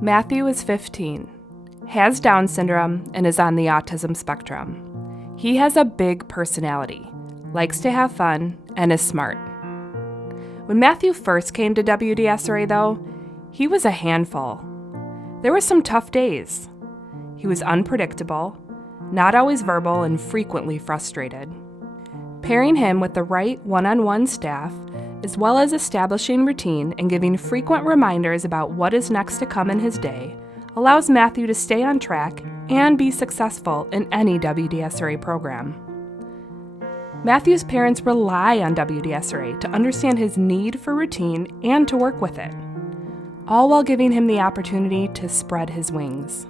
Matthew is 15, has Down syndrome, and is on the autism spectrum. He has a big personality, likes to have fun, and is smart. When Matthew first came to WDSRA, though, he was a handful. There were some tough days. He was unpredictable, not always verbal, and frequently frustrated. Pairing him with the right one-on-one staff, as well as establishing routine and giving frequent reminders about what is next to come in his day, allows Matthew to stay on track and be successful in any WDSRA program. Matthew's parents rely on WDSRA to understand his need for routine and to work with it, all while giving him the opportunity to spread his wings.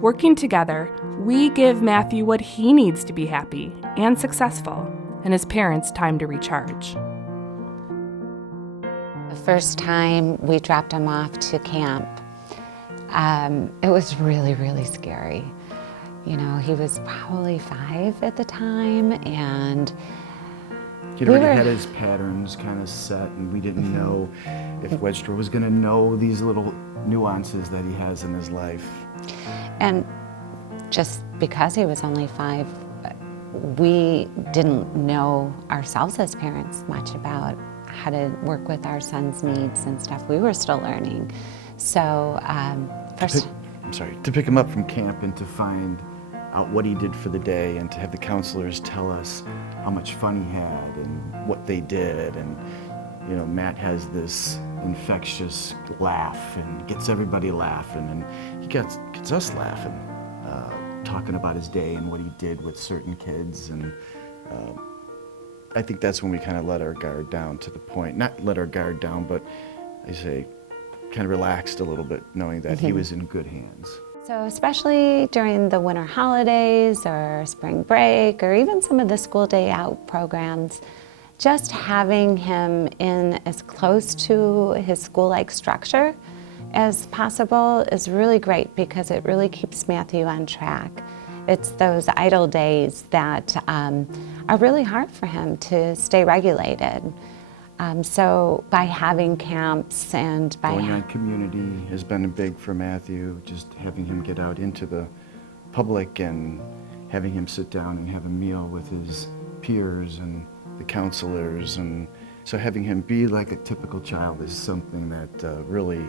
Working together, we give Matthew what he needs to be happy and successful, and his parents time to recharge. The first time we dropped him off to camp, it was really, really scary. You know, he was probably 5 at the time, and he'd already had his patterns kind of set, and we didn't know if WDSRA was going to know these little nuances that he has in his life. And just because he was only 5, we didn't know ourselves as parents much about how to work with our son's needs and stuff. We were still learning. So to pick him up from camp and to find out what he did for the day, and to have the counselors tell us how much fun he had and what they did. And you know, Matt has this infectious laugh and gets everybody laughing, and he gets us laughing, talking about his day and what he did with certain kids. And I think that's when we kind of let our guard down, to the point, not let our guard down, but I say kind of relaxed a little bit, knowing that he was in good hands. So especially during the winter holidays or spring break, or even some of the school day out programs, just having him in as close to his school-like structure as possible is really great, because it really keeps Matthew on track. It's those idle days that are really hard for him to stay regulated. So by having camps and by going on community has been big for Matthew, just having him get out into the public and having him sit down and have a meal with his peers and the counselors. And so having him be like a typical child is something that really,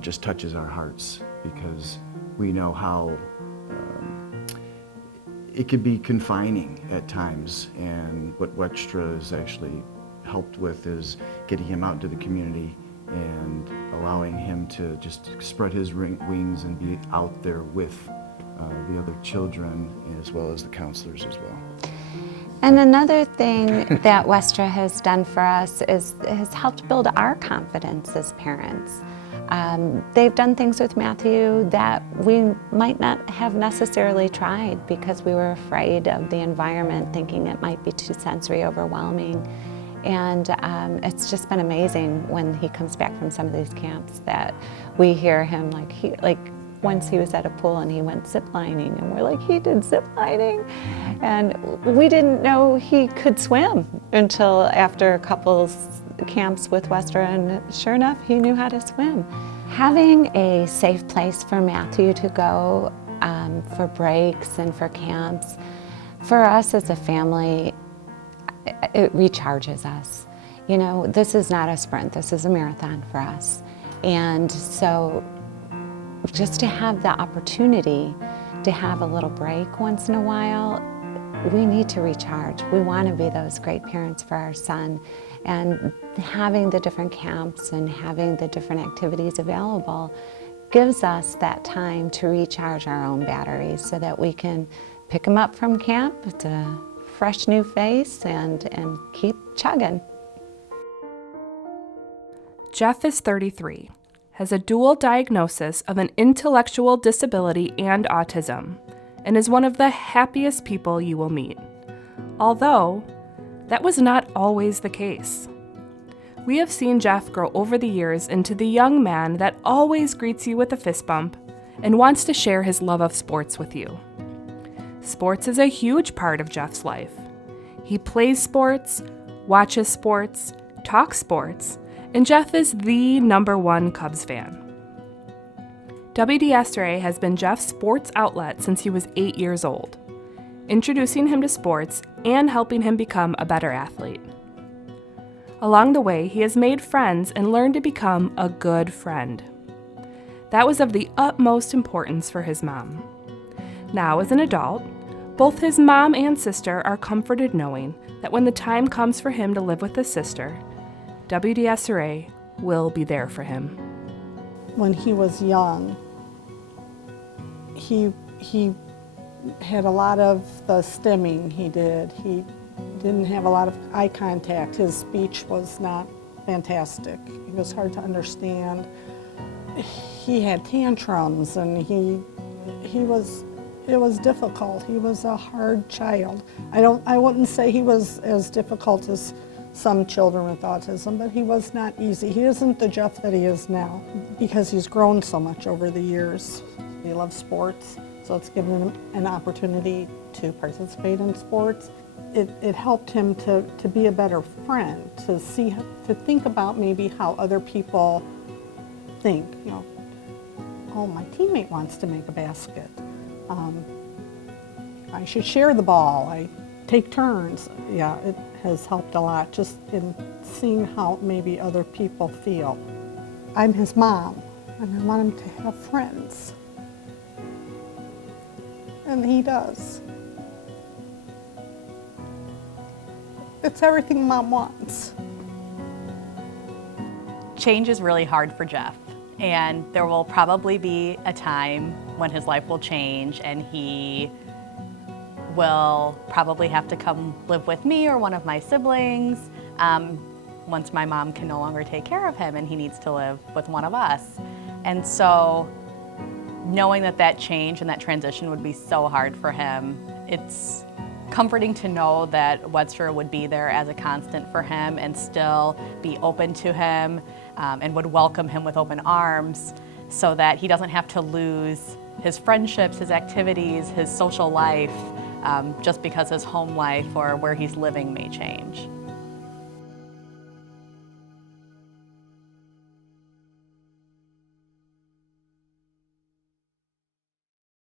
just touches our hearts, because we know how it could be confining at times. And what WDSRA has actually helped with is getting him out into the community and allowing him to just spread his wings and be out there with the other children, as well as the counselors as well. And another thing that WDSRA has done for us has helped build our confidence as parents. They've done things with Matthew that we might not have necessarily tried, because we were afraid of the environment, thinking it might be too sensory overwhelming. And it's just been amazing when he comes back from some of these camps that we hear him like once he was at a pool and he went ziplining, and we're like, he did ziplining? And we didn't know he could swim until after a couple camps with WDSRA, and sure enough, he knew how to swim. Having a safe place for Matthew to go for breaks and for camps, for us as a family, it recharges us. You know, this is not a sprint, this is a marathon for us. And so just to have the opportunity to have a little break once in a while, we need to recharge. We want to be those great parents for our son. And having the different camps and having the different activities available gives us that time to recharge our own batteries, so that we can pick him up from camp with a fresh new face and keep chugging. Jeff is 33, has a dual diagnosis of an intellectual disability and autism, and is one of the happiest people you will meet. Although, that was not always the case. We have seen Jeff grow over the years into the young man that always greets you with a fist bump and wants to share his love of sports with you. Sports is a huge part of Jeff's life. He plays sports, watches sports, talks sports, and Jeff is the #1 Cubs fan. WDSRA has been Jeff's sports outlet since he was 8 years old, introducing him to sports and helping him become a better athlete. Along the way, he has made friends and learned to become a good friend. That was of the utmost importance for his mom. Now, as an adult, both his mom and sister are comforted knowing that when the time comes for him to live with his sister, WDSRA will be there for him. When he was young, he had a lot of the stimming he did. He didn't have a lot of eye contact. His speech was not fantastic. It was hard to understand. He had tantrums, and it was difficult. He was a hard child. I wouldn't say he was as difficult as some children with autism, but he was not easy. He isn't the Jeff that he is now because he's grown so much over the years. He loves sports, so it's given him an opportunity to participate in sports. It helped him to be a better friend, to think about maybe how other people think. You know, oh, my teammate wants to make a basket. I should share the ball. I take turns. Yeah, it has helped a lot just in seeing how maybe other people feel. I'm his mom, and I want him to have friends. And he does. It's everything Mom wants. Change is really hard for Jeff, and there will probably be a time when his life will change and he will probably have to come live with me or one of my siblings once my mom can no longer take care of him and he needs to live with one of us. And so knowing that change and that transition would be so hard for him, it's comforting to know that WDSRA would be there as a constant for him and still be open to him and would welcome him with open arms so that he doesn't have to lose his friendships, his activities, his social life just because his home life or where he's living may change.